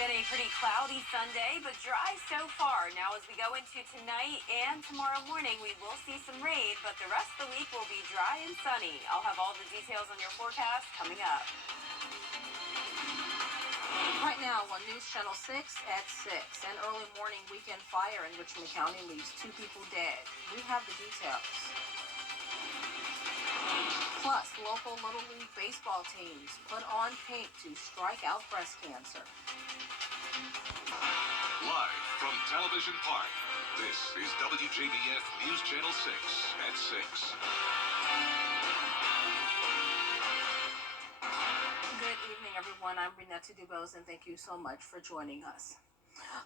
Been a pretty cloudy Sunday, but dry so far. Now as we go into tonight and tomorrow morning, we will see some rain, but the rest of the week will be dry and sunny. I'll have all the details on your forecast coming up. Right now on News Channel 6 at 6, an early morning weekend fire in Richmond County leaves 2 people dead. We have the details. Plus, local Little League baseball teams put on pink to strike out breast cancer. Live from Television Park, this is WJBF News Channel 6 at 6. Good evening, everyone. I'm Renetta Dubose, and thank you so much for joining us.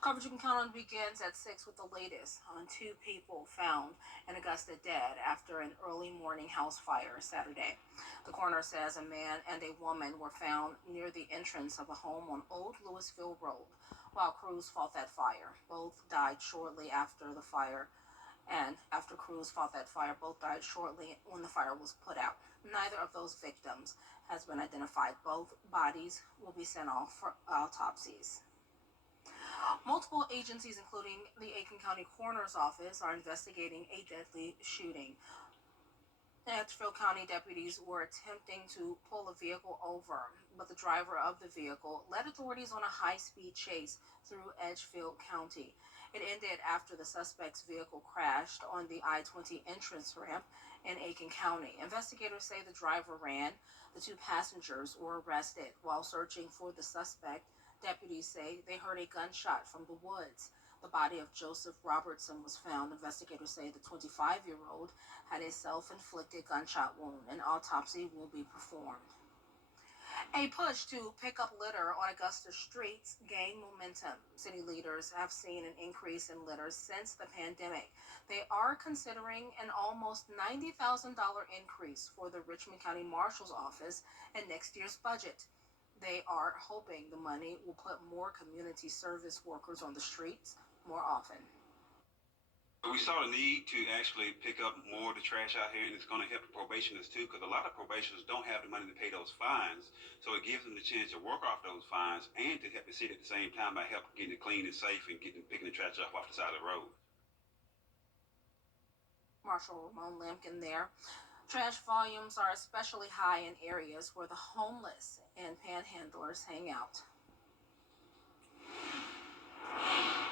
Coverage you can count on begins at 6 with the latest on 2 people found in Augusta dead after an early morning house fire Saturday. The coroner says a man and a woman were found near the entrance of a home on Old Louisville Road while crews fought that fire. Both died shortly after the fire, and after crews fought that fire, both died shortly when the fire was put out. Neither of those victims has been identified. Both bodies will be sent off for autopsies. Multiple agencies, including the Aiken County Coroner's Office, are investigating a deadly shooting. Edgefield County deputies were attempting to pull a vehicle over, but the driver of the vehicle led authorities on a high-speed chase through Edgefield County. It ended after the suspect's vehicle crashed on the I-20 entrance ramp in Aiken County. Investigators say the driver ran. The 2 passengers were arrested. While searching for the suspect, deputies say they heard a gunshot from the woods. The body of Joseph Robertson was found. Investigators say the 25-year-old had a self-inflicted gunshot wound. An autopsy will be performed. A push to pick up litter on Augusta streets gained momentum. City leaders have seen an increase in litter since the pandemic. They are considering an almost $90,000 increase for the Richmond County Marshal's Office in next year's budget. They are hoping the money will put more community service workers on the streets more often. We saw the need to actually pick up more of the trash out here, and it's going to help the probationers too, because a lot of probationers don't have the money to pay those fines. So it gives them the chance to work off those fines and to help the city at the same time by helping getting it clean and safe and picking the trash up off the side of the road. Marshal Ramon Lampkin there. Trash volumes are especially high in areas where the homeless and panhandlers hang out.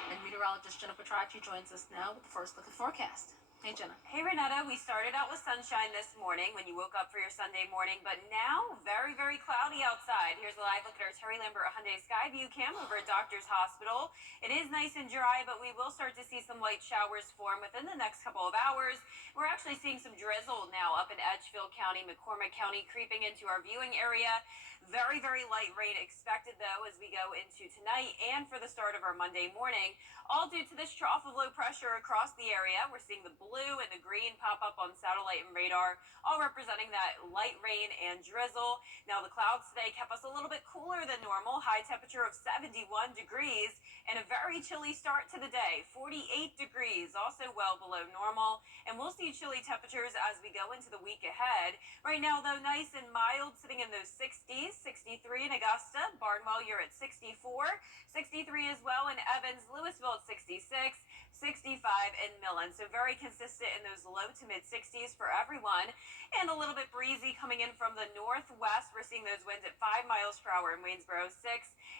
And meteorologist Jenna Petracci joins us now with the first look at forecast. Hey, Jenna. Hey, Renetta. We started out with sunshine this morning when you woke up for your Sunday morning, but now very, very cloudy outside. Here's a live look at our Terry Lambert Hyundai Skyview cam over at Doctor's Hospital. It is nice and dry, but we will start to see some light showers form within the next couple of hours. We're actually seeing some drizzle now up in Edgefield County, McCormick County, creeping into our viewing area. Very, very light rain expected, though, as we go into tonight and for the start of our Monday morning, all due to this trough of low pressure across the area. We're seeing the blue and the green pop up on satellite and radar, all representing that light rain and drizzle. Now, the clouds today kept us a little bit cooler than normal, high temperature of 71 degrees, and a very chilly start to the day, 48 degrees, also well below normal. And we'll see chilly temperatures as we go into the week ahead. Right now, though, nice and mild, sitting in those 60s, 63 in Augusta. Barnwell, you're at 64, 63 as well in Evans, Louisville at 66, 65 in Millen. So very consistent in those low to mid 60s for everyone. And a little bit breezy coming in from the northwest. We're seeing those winds at 5 miles per hour in Waynesboro, 6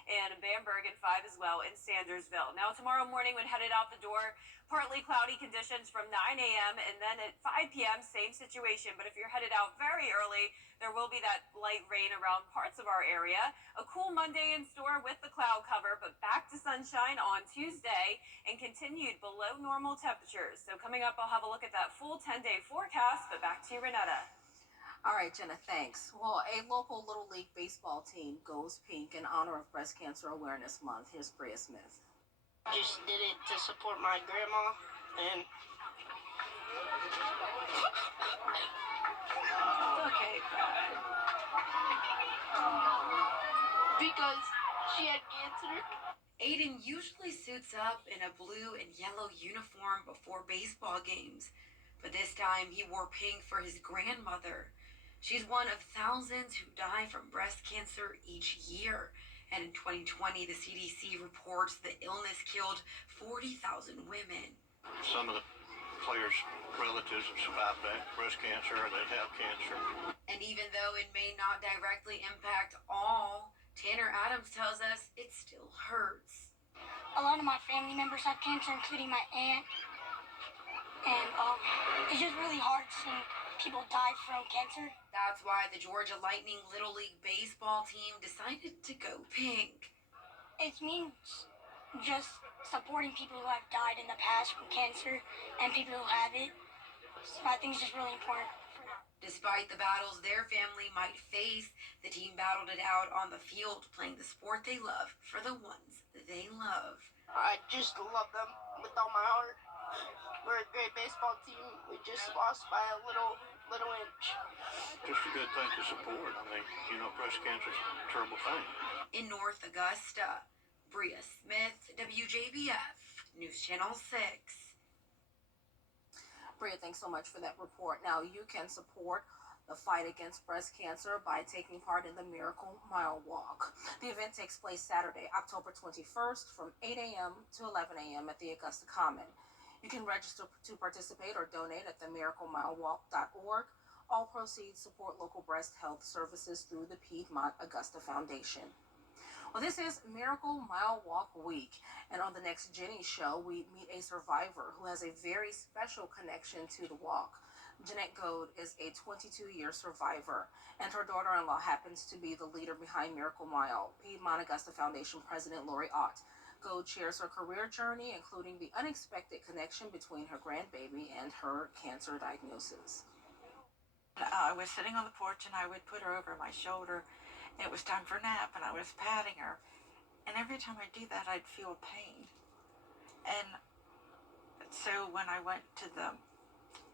in Bamberg, and 5 as well in Sandersville. Now tomorrow morning when headed out the door, partly cloudy conditions from 9 a.m. and then at 5 p.m. same situation. But if you're headed out very early, there will be that light rain around parts of our area. A cool Monday in store with the cloud cover, but back to sunshine on Tuesday and continued below normal temperatures. So coming up, I'll have a look at that full 10-day forecast, but back to you, Renetta. All right, Jenna, thanks. Well, a local Little League baseball team goes pink in honor of Breast Cancer Awareness Month. Here's Bria Smith. Just did it to support my grandma, and Okay, because she had cancer. Aiden usually suits up in a blue and yellow uniform before baseball games, but this time he wore pink for his grandmother. She's one of thousands who die from breast cancer each year, And in 2020, the CDC reports the illness killed 40,000 women. Some of the players' relatives have survived breast cancer or they have cancer. And even though it may not directly impact all, Tanner Adams tells us it still hurts. A lot of my family members have cancer, including my aunt. And it's just really hard seeing people die from cancer. That's why the Georgia Lightning Little League baseball team decided to go pink. It means just supporting people who have died in the past from cancer and people who have it. So I think it's just really important for them. Despite the battles their family might face, the team battled it out on the field, playing the sport they love for the ones they love. I just love them with all my heart. We're a great baseball team. We just lost by a little inch. Just a good thing to support. I mean, breast cancer is a terrible thing. In North Augusta, Bria Smith, WJBF, News Channel 6. Bria, thanks so much for that report. Now, you can support the fight against breast cancer by taking part in the Miracle Mile Walk. The event takes place Saturday, October 21st from 8 a.m. to 11 a.m. at the Augusta Common. You can register to participate or donate at themiraclemilewalk.org. All proceeds support local breast health services through the Piedmont Augusta Foundation. Well, this is Miracle Mile Walk Week, and on the next Jenny Show, we meet a survivor who has a very special connection to the walk. Jeanette Goad is a 22-year survivor, and her daughter-in-law happens to be the leader behind Miracle Mile. Piedmont Augusta Foundation President Lori Ott Goad shares her career journey, including the unexpected connection between her grandbaby and her cancer diagnosis. I was sitting on the porch and I would put her over my shoulder. It was time for a nap and I was patting her. And every time I do that, I'd feel pain. And so when I went to the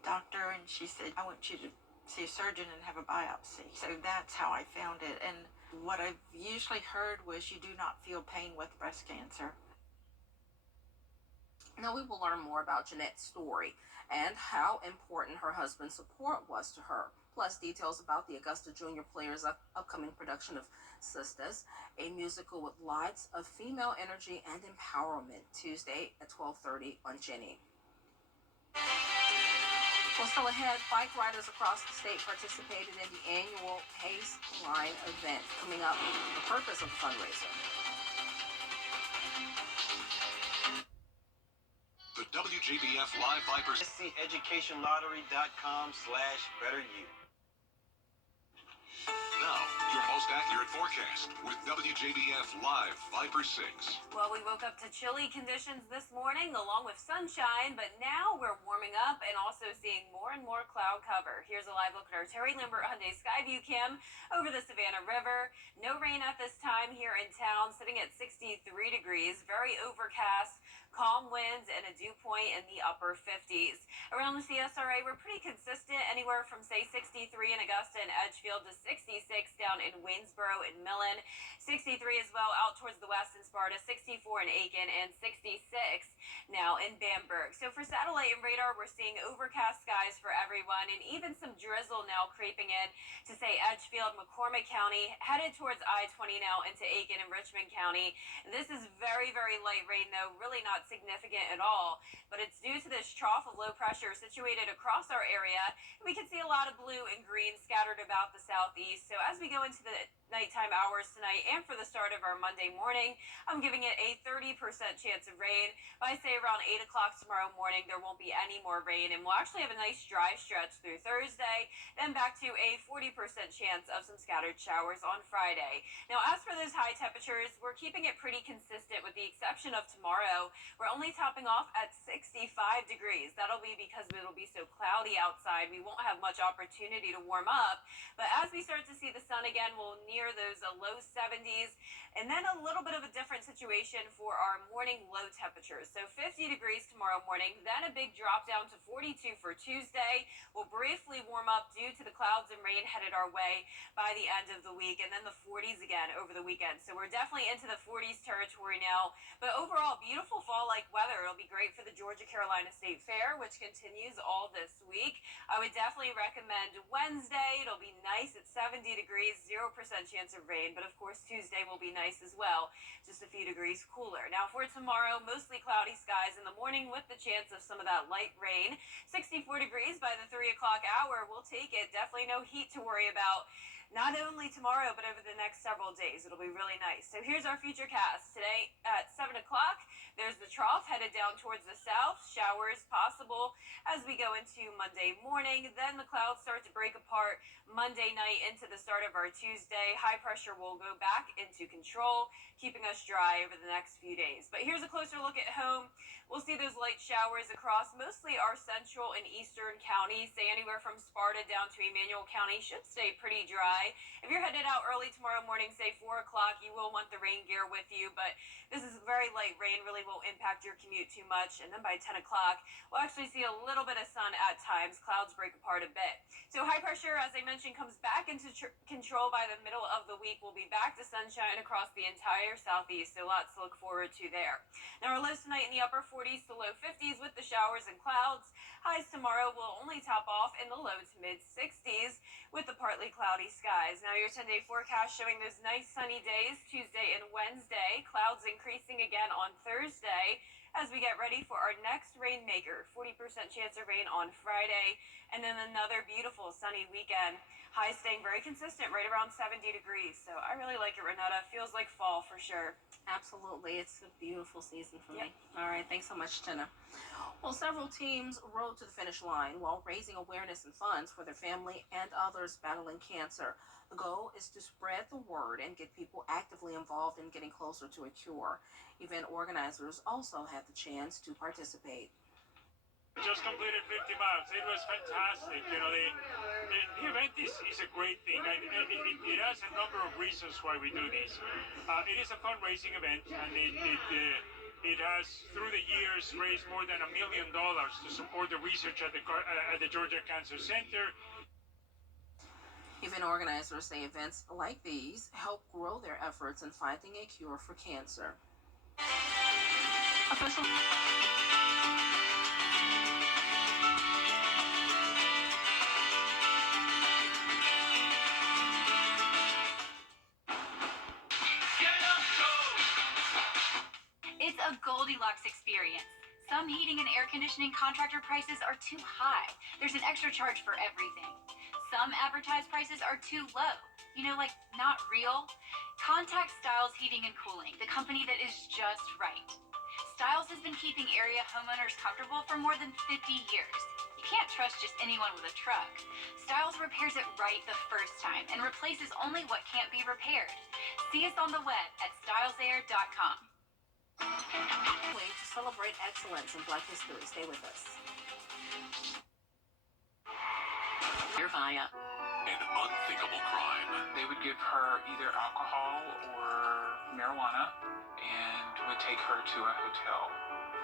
doctor and she said, I want you to see a surgeon and have a biopsy. So that's how I found it. And what I've usually heard was you do not feel pain with breast cancer. Now we will learn more about Jeanette's story and how important her husband's support was to her, plus details about the Augusta Junior Players' upcoming production of Sisters, a musical with lots of female energy and empowerment, Tuesday at 12:30 on Jenny. Well, still ahead, bike riders across the state participated in the annual Pace Line event. Coming up, the purpose of the fundraiser. The WJBF Live Vipers. SCEducationlottery.com/betteryou. Now, your most accurate forecast with WJBF Live Viper 6. Well, we woke up to chilly conditions this morning along with sunshine, but now we're warming up and also seeing more and more cloud cover. Here's a live look at our Terry Lambert Hyundai Skyview Cam over the Savannah River. No rain at this time here in town, sitting at 63 degrees, very overcast. Calm winds and a dew point in the upper 50s. Around the CSRA, we're pretty consistent, anywhere from, say, 63 in Augusta and Edgefield to 66 down in Waynesboro and Millen. 63 as well out towards the west in Sparta, 64 in Aiken, and 66 now in Bamberg. So for satellite and radar, we're seeing overcast skies for everyone and even some drizzle now creeping in to, say, Edgefield, McCormick County, headed towards I-20 now into Aiken and Richmond County. This is very, very light rain, though, really not significant at all, but it's due to this trough of low pressure situated across our area. We can see a lot of blue and green scattered about the southeast. So as we go into the nighttime hours tonight and for the start of our Monday morning, I'm giving it a 30% chance of rain. By, say, around 8 o'clock tomorrow morning, there won't be any more rain, and we'll actually have a nice dry stretch through Thursday, then back to a 40% chance of some scattered showers on Friday. Now, as for those high temperatures, we're keeping it pretty consistent with the exception of tomorrow. We're only topping off at 65 degrees. That'll be because it'll be so cloudy outside. We won't have much opportunity to warm up, but as we start to see the sun again, we'll near those low 70s, and then a little bit of a different situation for our morning low temperatures. So 50 degrees tomorrow morning, then a big drop down to 42 for Tuesday. We'll briefly warm up due to the clouds and rain headed our way by the end of the week, and then the 40s again over the weekend. So we're definitely into the 40s territory now, but overall, beautiful fall-like weather. It'll be great for the Georgia-Carolina State Fair, which continues all this week. I would definitely recommend Wednesday. It'll be nice at 70 degrees, 0% chance of rain, but of course Tuesday will be nice as well, just a few degrees cooler. Now for tomorrow, mostly cloudy skies in the morning with the chance of some of that light rain. 64 degrees by the 3 o'clock hour. We'll take it. Definitely no heat to worry about. Not only tomorrow, but over the next several days. It'll be really nice. So here's our future cast. Today at 7 o'clock, there's the trough headed down towards the south. Showers possible as we go into Monday morning. Then the clouds start to break apart Monday night into the start of our Tuesday. High pressure will go back into control, keeping us dry over the next few days. But here's a closer look at home. We'll see those light showers across mostly our central and eastern counties. Say anywhere from Sparta down to Emmanuel County should stay pretty dry. If you're headed out early tomorrow morning, say 4 o'clock, you will want the rain gear with you. But this is very light rain, really won't impact your commute too much. And then by 10 o'clock, we'll actually see a little bit of sun at times. Clouds break apart a bit. So high pressure, as I mentioned, comes back into control by the middle of the week. We'll be back to sunshine across the entire southeast. So lots to look forward to there. Now our lows tonight in the upper 40s to low 50s with the showers and clouds. Highs tomorrow will only top off in the low to mid 60s with the partly cloudy skies. Now your 10-day forecast showing those nice sunny days Tuesday and Wednesday. Clouds increasing again on Thursday as we get ready for our next rainmaker. 40% chance of rain on Friday, and then another beautiful sunny weekend. Highs staying very consistent, right around 70 degrees. So I really like it, Renata. Feels like fall for sure. Absolutely. It's a beautiful season for me. All right. Thanks so much, Tina. Well, several teams rode to the finish line while raising awareness and funds for their family and others battling cancer. The goal is to spread the word and get people actively involved in getting closer to a cure. Event organizers also had the chance to participate. Just completed 50 miles. It was fantastic. You know, the event is a great thing. It has a number of reasons why we do this. It is a fundraising event, and it has, through the years, raised more than $1 million to support the research at the Georgia Cancer Center. Event organizers say events like these help grow their efforts in finding a cure for cancer. Official. It's a Goldilocks experience. Some heating and air conditioning contractor prices are too high. There's an extra charge for everything. Some advertised prices are too low. You know, like not real. Contact Styles Heating and Cooling, the company that is just right. Styles has been keeping area homeowners comfortable for more than 50 years. You can't trust just anyone with a truck. Styles repairs it right the first time and replaces only what can't be repaired. See us on the web at stylesair.com. To celebrate excellence in Black history. Stay with us. An unthinkable crime. They would give her either alcohol or marijuana and would take her to a hotel.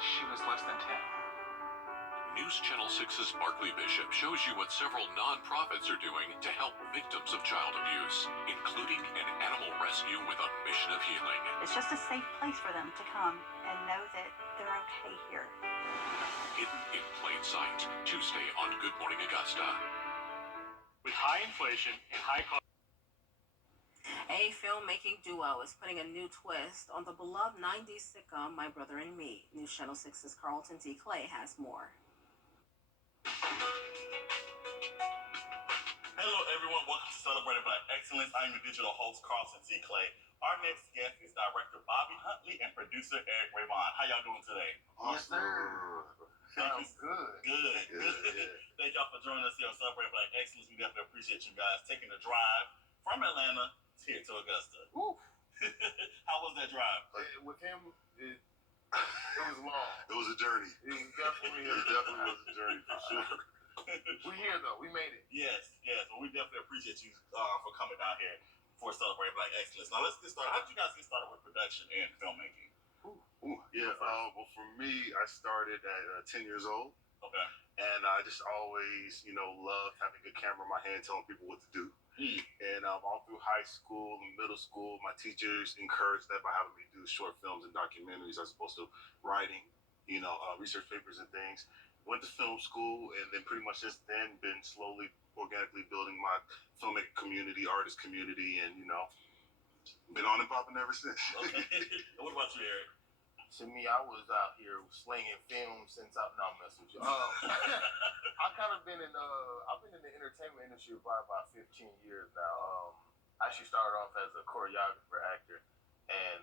She was less than 10. News Channel 6's Barkley Bishop shows you what several nonprofits are doing to help victims of child abuse, including an animal rescue with a mission of healing. It's just a safe place for them to come and know that they're okay here. Hidden in plain sight, Tuesday on Good Morning Augusta. With high inflation and high cost. A filmmaking duo is putting a new twist on the beloved 90s sitcom My Brother and Me. News Channel 6's Carlton D. Clay has more. Hello everyone, welcome to Celebrated Black Excellence. I'm your digital host, Carlton T. Clay. Our next guest is director Bobby Huntley and producer Eric Raybon. How y'all doing today? Yes, sir. Sounds good. Good. Thank y'all for joining us here on Celebrated Black Excellence. We definitely appreciate you guys taking the drive from Atlanta here to Augusta. Woo. How was that drive? With him, it was long. It was a journey. It definitely was a journey for sure. We're here though. We made it. Yes. Well, we definitely appreciate you for coming down here for Celebrate Black Excellence. Now let's get started. How did you guys get started with production and filmmaking? Well, for me, I started at 10 years old. Okay. And I just always, loved having a camera in my hand, telling people what to do. And all through high school and middle school, my teachers encouraged that by having me do short films and documentaries as opposed to writing, research papers and things. went to film school, and then pretty much just then been slowly, organically building my filmmaker community, artist community, and been on and popping ever since. Okay. What about you, Eric? To me, I was out here slinging film since I'm not messing with you. I've kind of been I've been in the entertainment industry for about 15 years now. I actually started off as a choreographer, actor, and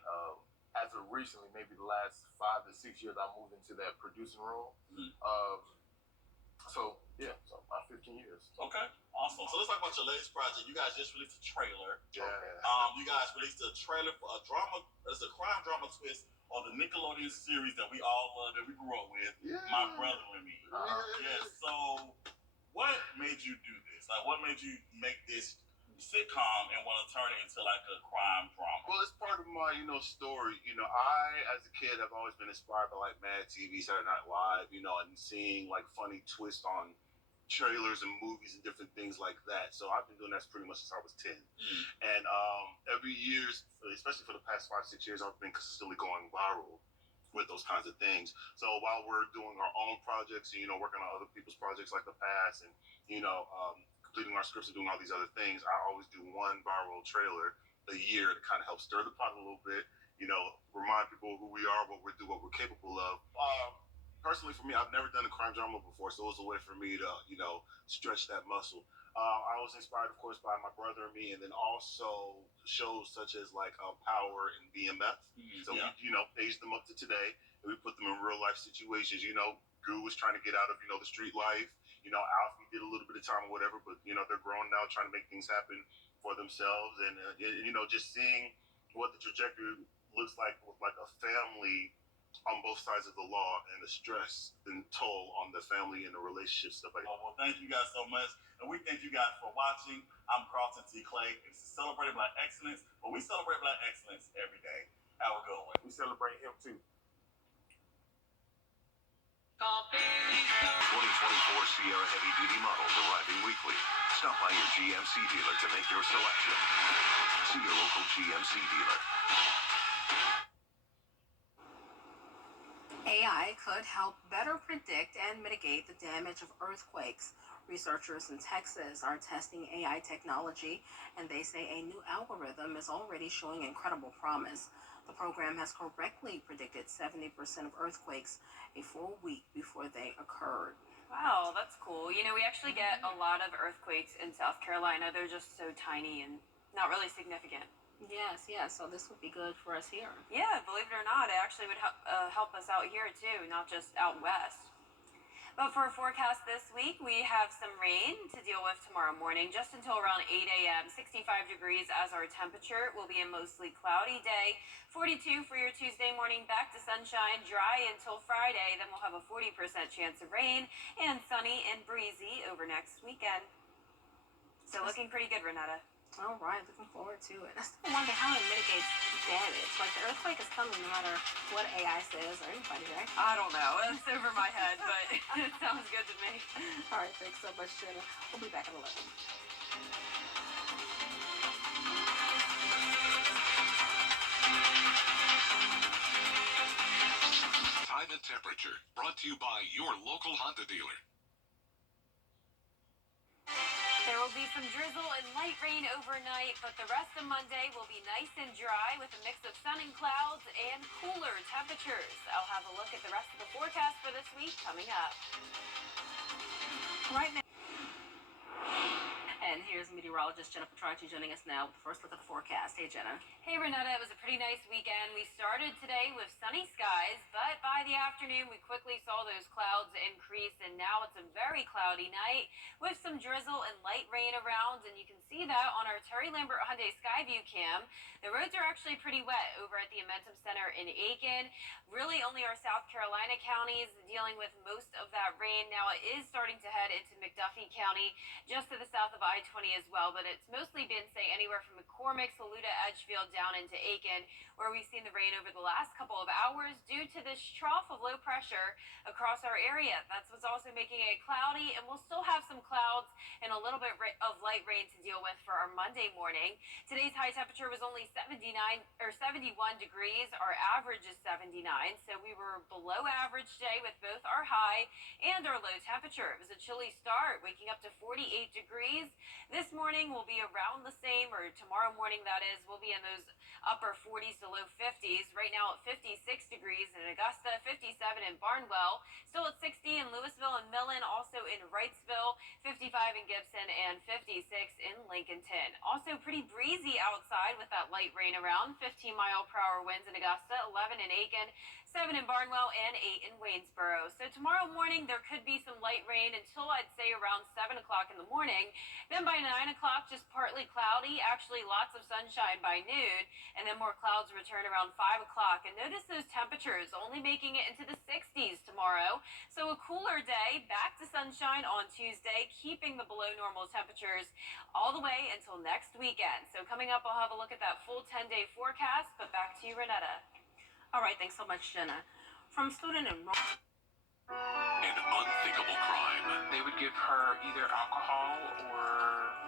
as of recently, maybe the last 5 to 6 years, I moved into that producing role. So about 15 years. Okay, awesome. So let's talk about your latest project. You guys just released a trailer. Yeah. You guys released a trailer for a drama. It's a crime drama twist on the Nickelodeon series that we all love, that we grew up with. Yeah. My Brother and Me. Yes. So, what made you do this? Like, what made you make this sitcom and want to turn it into like a crime drama? Well, it's part of my, story. I, as a kid, have always been inspired by like Mad TV, Saturday Night Live, and seeing like funny twists on trailers and movies and different things like that. So I've been doing that pretty much since I was 10. And every year, especially for the past 5-6 years, I've been consistently going viral with those kinds of things. So while we're doing our own projects, working on other people's projects like The Pass and, completing our scripts and doing all these other things, I always do one viral trailer a year to kind of help stir the pot a little bit, remind people who we are, what we do, what we're capable of. Personally, for me, I've never done a crime drama before, so it was a way for me to, stretch that muscle. I was inspired, of course, by My Brother and Me, and then also shows such as like Power and BMF. So we, aged them up to today, and we put them in real life situations. Goo was trying to get out of, the street life. Alfie did a little bit of time or whatever, but they're grown now, trying to make things happen for themselves, and just seeing what the trajectory looks like with like a family on both sides of the law, and the stress and toll on the family and the relationship stuff like that. Well, thank you guys so much, and we thank you guys for watching. I'm Carlton T. Clay. It's celebrating Black excellence, but we celebrate Black excellence every day. Have a good one. We celebrate him too. 2024 Sierra Heavy Duty models arriving weekly. Stop by your GMC dealer to make your selection. See your local GMC dealer. AI could help better predict and mitigate the damage of earthquakes. Researchers in Texas are testing AI technology, and they say a new algorithm is already showing incredible promise. The program has correctly predicted 70% of earthquakes a full week before they occurred. Wow, that's cool. We actually get a lot of earthquakes in South Carolina. They're just so tiny and not really significant. Yes, so this would be good for us here. Yeah, believe it or not, it actually would help us out here too, not just out west. But for our forecast this week, we have some rain to deal with tomorrow morning, just until around 8 a.m. 65 degrees as our temperature. Will be a mostly cloudy day. 42 for your Tuesday morning, back to sunshine, dry until Friday. Then we'll have a 40% chance of rain, and sunny and breezy over next weekend. So looking pretty good, Renetta. All right, looking forward to it. I still wonder how it mitigates damage. Like, the earthquake is coming no matter what AI says or anybody, right? I don't know. It's over my head, but it sounds good to me. All right, thanks so much, Jenna. We'll be back at 11. Time and temperature brought to you by your local Honda dealer. There will be some drizzle and light rain overnight, but the rest of Monday will be nice and dry with a mix of sun and clouds and cooler temperatures. I'll have a look at the rest of the forecast for this week coming up. Right now. And here's meteorologist Jenna Petrarchi joining us now. First look at the forecast. Hey, Jenna. Hey, Renetta. It was a pretty nice weekend. We started today with sunny skies, but by the afternoon, we quickly saw those clouds increase, and now it's a very cloudy night with some drizzle and light rain around, and you can see that on our Terry Lambert Hyundai Skyview cam. The roads are actually pretty wet over at the Amentum Center in Aiken. Really, only our South Carolina counties dealing with most of that rain. Now, it is starting to head into McDuffie County, just to the south of I-20. I-20 as well, but it's mostly been, say, anywhere from McCormick, Saluda, Edgefield down into Aiken, where we've seen the rain over the last couple of hours due to this trough of low pressure across our area. That's what's also making it cloudy, and we'll still have some clouds and a little bit of light rain to deal with for our Monday morning. Today's high temperature was only 71 degrees. Our average is 79, so we were below average today with both our high and our low temperature. It was a chilly start, waking up to 48 degrees. This morning will be around the same, or tomorrow morning that is, we'll be in those upper 40s to low 50s. Right now at 56 degrees in Augusta, 57 in Barnwell, still at 60 in Louisville and Millen, also in Wrightsville, 55 in Gibson, and 56 in Lincolnton. Also pretty breezy outside with that light rain around, 15-mile-per-hour winds in Augusta, 11 in Aiken, 7 in Barnwell, and 8 in Waynesboro. So tomorrow morning there could be some light rain until I'd say around 7 o'clock in the morning. Then by 9 o'clock, just partly cloudy, actually lots of sunshine by noon, and then more clouds return around 5 o'clock. And notice those temperatures only making it into the 60s tomorrow. So a cooler day, back to sunshine on Tuesday, keeping the below normal temperatures all the way until next weekend. So coming up, I'll have a look at that full 10-day forecast, but back to you, Renetta. All right, thanks so much, Jenna. From student enrollment. An unthinkable crime. They would give her either alcohol or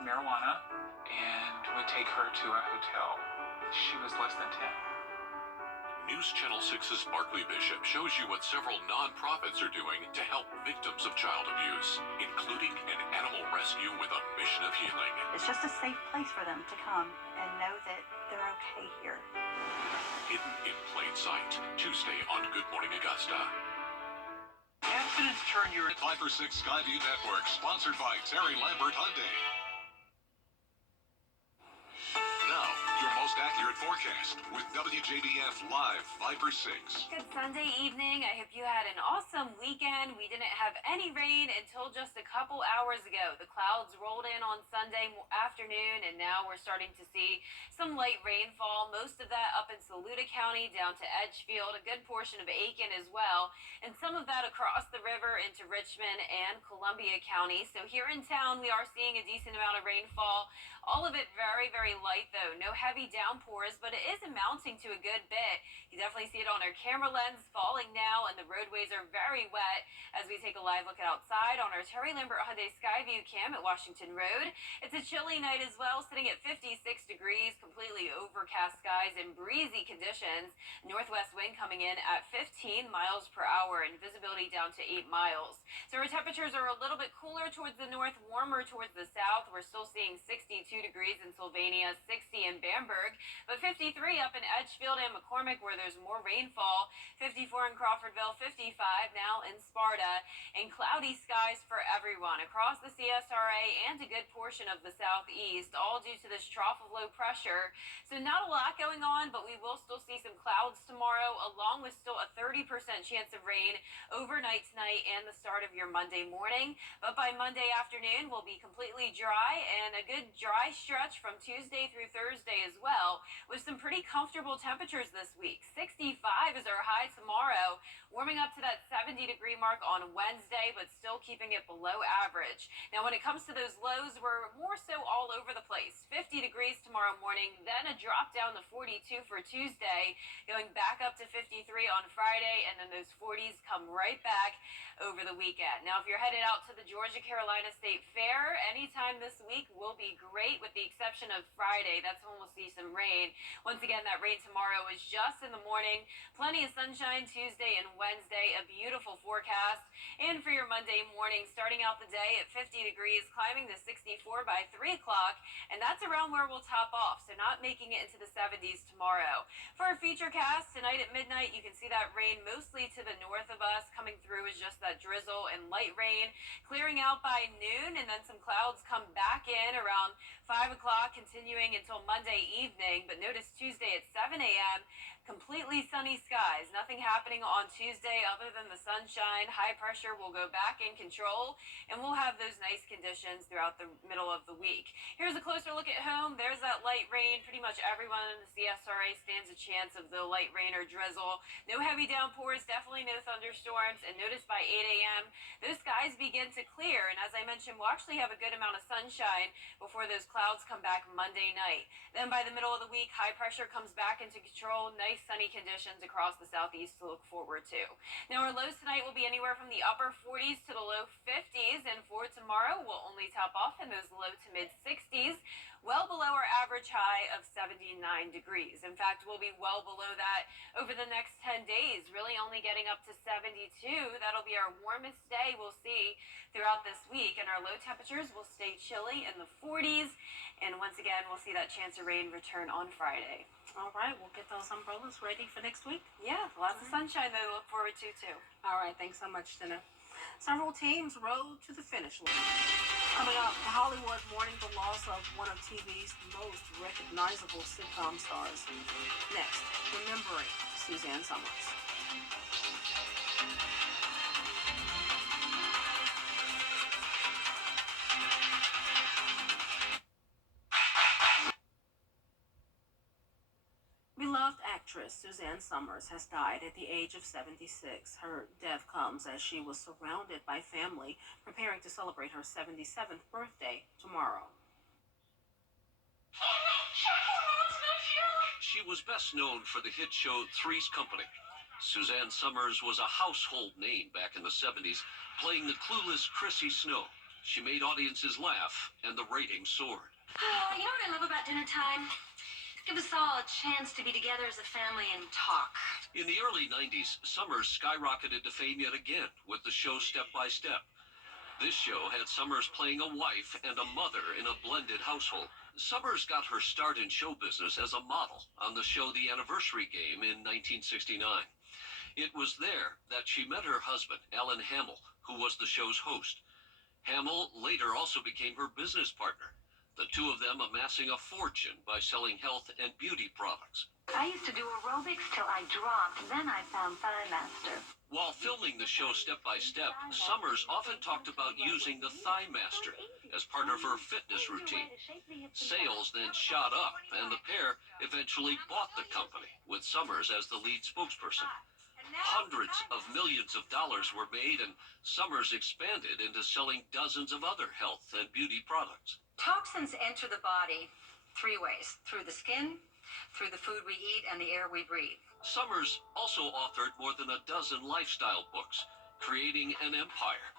marijuana and would take her to a hotel. She was less than 10. News Channel 6's Barkley Bishop shows you what several nonprofits are doing to help victims of child abuse, including an animal rescue with a mission of healing. It's just a safe place for them to come and know that they're okay here. Hidden in plain sight, Tuesday on Good Morning Augusta. Confidence turn your 5 for 6 Skyview Network, sponsored by Terry Lambert Hyundai. Now, your most accurate forecast with WJBF Live 5 for 6. Good Sunday evening. I hope you had an awesome weekend. We didn't have any rain until just a couple hours ago. The clouds rolled in on Sunday afternoon, and now we're starting to see some light rainfall. Most of that up in Saluda County down to Edgefield, a good portion of Aiken as well, and some of that across the river into Richmond and Columbia County. So here in town, we are seeing a decent amount of rainfall. All of it very, very light, though. No heavy downpours, but it is amounting to a good bit. You definitely see it on our camera lens falling now, and the roadways are very wet as we take a live look outside on our Terry Lambert Hyundai Skyview cam at Washington Road. It's a chilly night as well, sitting at 56 degrees, completely overcast skies and breezy conditions. Northwest wind coming in at 15 miles per hour and visibility down to 8 miles. So our temperatures are a little bit cooler towards the north, warmer towards the south. We're still seeing 62 degrees in Sylvania, 60 in Bamberg, but 53 up in Edgefield and McCormick where there's more rainfall, 54 in Crawfordville, 55 now in Sparta, and cloudy skies for everyone across the CSRA and a good portion of the southeast, all due to this trough of low pressure. So not a lot going on, but we will still see some clouds tomorrow, along with still a 30% chance of rain overnight tonight and the start of your Monday morning. But by Monday afternoon, we'll be completely dry, and a good dry stretch from Tuesday through Thursday as well, with some pretty comfortable temperatures this week. 65 is our high tomorrow, warming up to that 70-degree mark on Wednesday, but still keeping it below average. Now, when it comes to those lows, we're more so all over the place. 50 degrees tomorrow morning, then a drop down to 42 for Tuesday, going back up to 53 on Friday, and then those 40s come right back over the weekend. Now, if you're headed out to the Georgia-Carolina State Fair, anytime this week will be great, with the exception of Friday. That's when we'll see some rain. Once again, that rain tomorrow is just in the morning. Plenty of sunshine Tuesday and Wednesday, a beautiful forecast. And for your Monday morning, starting out the day at 50 degrees, climbing to 64 by 3 o'clock, and that's around where we'll top off, so not making it into the 70s tomorrow. For our feature cast, tonight at midnight, you can see that rain mostly to the north of us. Coming through is just that drizzle and light rain, clearing out by noon, and then some clouds come back in around 5 o'clock, continuing until Monday evening. But notice Tuesday at 7 a.m., Completely sunny skies. Nothing happening on Tuesday other than the sunshine. High pressure will go back in control, and we'll have those nice conditions throughout the middle of the week. Here's a closer look at home. There's that light rain. Pretty much everyone in the CSRA stands a chance of the light rain or drizzle. No heavy downpours, definitely no thunderstorms. And notice by 8 a.m., those skies begin to clear. And as I mentioned, we'll actually have a good amount of sunshine before those clouds come back Monday night. Then by the middle of the week, high pressure comes back into control. Nice sunny conditions across the southeast to look forward to. Now our lows tonight will be anywhere from the upper 40s to the low 50s, and for tomorrow we'll only top off in those low to mid 60s, well below our average high of 79 degrees. In fact, we'll be well below that over the next 10 days, really only getting up to 72. That'll be our warmest day we'll see throughout this week, and our low temperatures will stay chilly in the 40s, and once again we'll see that chance of rain return on Friday. All right, we'll get those umbrellas ready for next week. Yeah, lots of sunshine though to look forward to too. All right, thanks so much, Tina. Several teams rode to the finish line. Coming up, the Hollywood mourning the loss of one of TV's most recognizable sitcom stars. Next, remembering Suzanne Summers. Beloved actress Suzanne Summers has died at the age of 76. Her death comes as she was surrounded by family preparing to celebrate her 77th birthday tomorrow. She was best known for the hit show Three's Company. Suzanne Summers was a household name back in the 70s, playing the clueless Chrissy Snow. She made audiences laugh, and the ratings soared. Oh, you know what I love about dinner time? Give us all a chance to be together as a family and talk. In the early 90s, Summers skyrocketed to fame yet again with the show Step by Step. This show had Summers playing a wife and a mother in a blended household. Summers got her start in show business as a model on the show The Anniversary Game in 1969. It was there that she met her husband, Alan Hamill, who was the show's host. Hamill later also became her business partner, the two of them amassing a fortune by selling health and beauty products. I used to do aerobics till I dropped, then I found Thigh Master. While filming the show Step by Step, Summers often talked about using the Thigh Master as part of her fitness routine. Sales then shot up, and the pair eventually bought the company, with Summers as the lead spokesperson. Hundreds of millions of dollars were made, and Summers expanded into selling dozens of other health and beauty products. Toxins enter the body three ways: through the skin, through the food we eat, and the air we breathe. Summers also authored more than a dozen lifestyle books, creating an empire.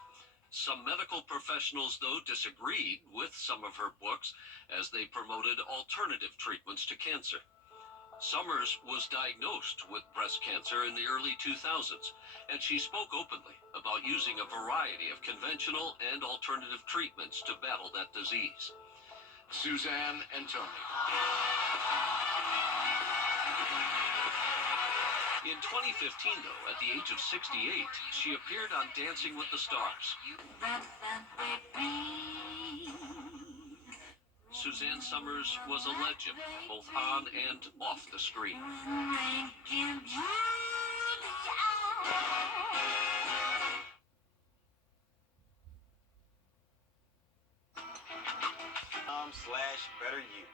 Some medical professionals, though, disagreed with some of her books as they promoted alternative treatments to cancer. Summers was diagnosed with breast cancer in the early 2000s, and she spoke openly about using a variety of conventional and alternative treatments to battle that disease. Suzanne and Tony. In 2015, though, at the age of 68, she appeared on Dancing with the Stars. Suzanne Summers was a legend, both on and off the screen. /better you.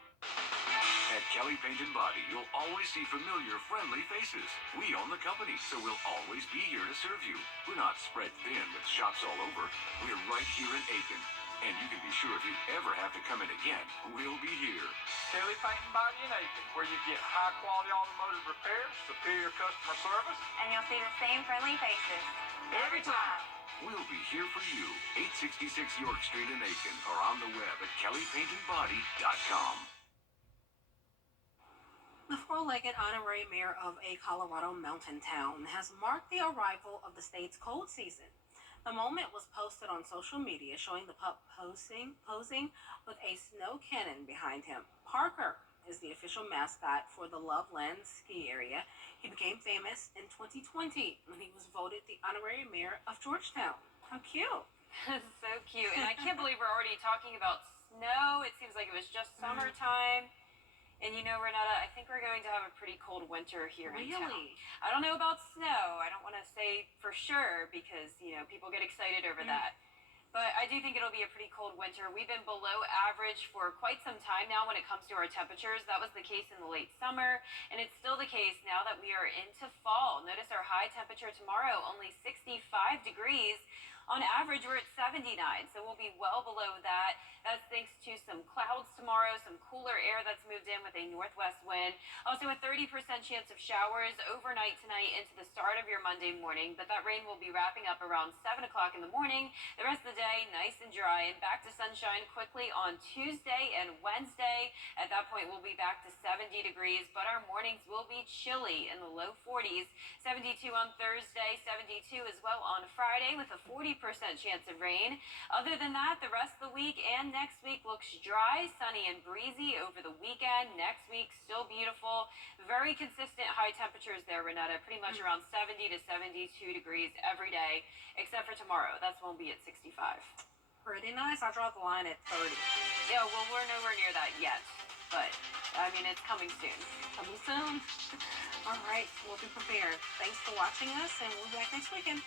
At Kelly Paint and Body, you'll always see familiar, friendly faces. We own the company, so we'll always be here to serve you. We're not spread thin with shops all over. We're right here in Aiken. And you can be sure if you ever have to come in again, we'll be here. Kelly Paint and Body in Aiken, where you get high-quality automotive repairs, superior customer service, and you'll see the same friendly faces every time. We'll be here for you, 866 York Street in Aiken, or on the web at kellypaintandbody.com. The four-legged honorary mayor of a Colorado mountain town has marked the arrival of the state's cold season. The moment was posted on social media, showing the pup posing with a snow cannon behind him. Parker is the official mascot for the Loveland ski area. He became famous in 2020 when he was voted the honorary mayor of Georgetown. How cute. So cute. And I can't believe we're already talking about snow. It seems like it was just summertime. And you know, Renata, I think we're going to have a pretty cold winter here in town. Really? I don't know about snow. I don't want to say for sure because, you know, people get excited over that. But I do think it'll be a pretty cold winter. We've been below average for quite some time now when it comes to our temperatures. That was the case in the late summer, and it's still the case now that we are into fall. Notice our high temperature tomorrow, only 65 degrees. On average, we're at 79, so we'll be well below that. That's thanks to some clouds tomorrow, some cooler air that's moved in with a northwest wind. Also, a 30% chance of showers overnight tonight into the start of your Monday morning, but that rain will be wrapping up around 7 o'clock in the morning. The rest of the day, nice and dry, and back to sunshine quickly on Tuesday and Wednesday. At that point, we'll be back to 70 degrees, but our mornings will be chilly in the low 40s. 72 on Thursday, 72 as well on Friday with a 40% chance of rain. Other than that, the rest of the week and next week looks dry, sunny, and breezy over the weekend. Next week, still beautiful. Very consistent high temperatures there, Renata. Pretty much around 70 to 72 degrees every day, except for tomorrow. That's when we'll be at 65. Pretty nice. I draw the line at 30. Yeah, well, we're nowhere near that yet. But, I mean, it's coming soon. Coming soon. All right. We'll be prepared. Thanks for watching us, and we'll be back next weekend.